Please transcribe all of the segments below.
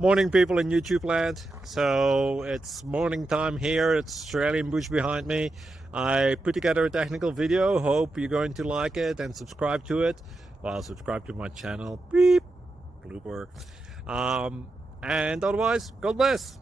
Morning, people in YouTube land. So it's morning time here. It's Australian bush behind me. I put together a technical video. Hope you're going to like it and subscribe to it. Well, subscribe to my channel. Beep. Blooper. And otherwise, God bless.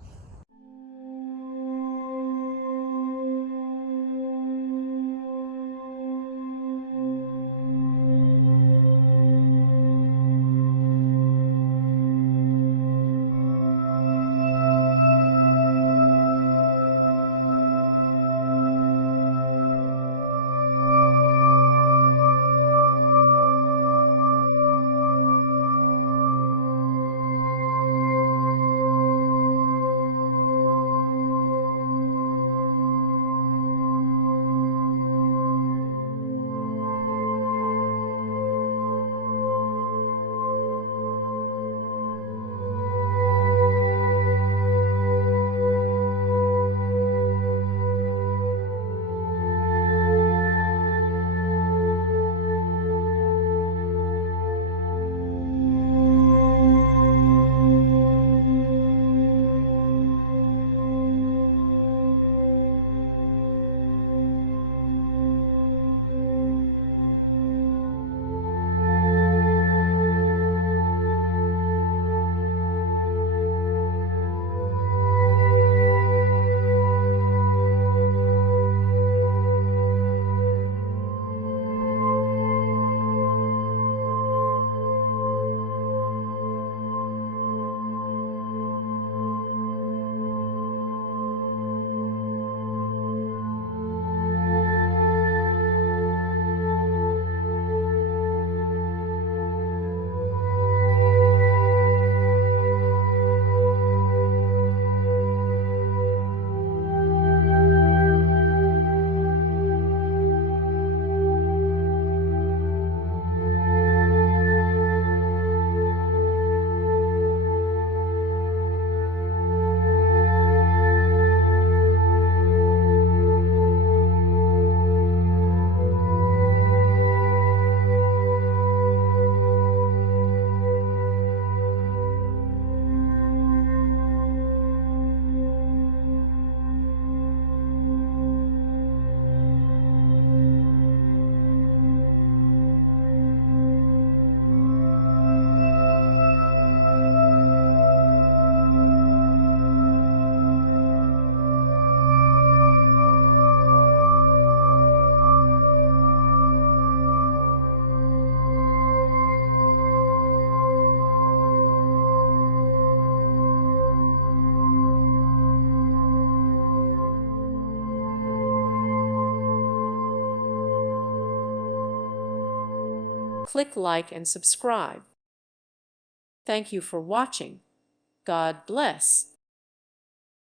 Click like and subscribe. Thank you for watching. God bless.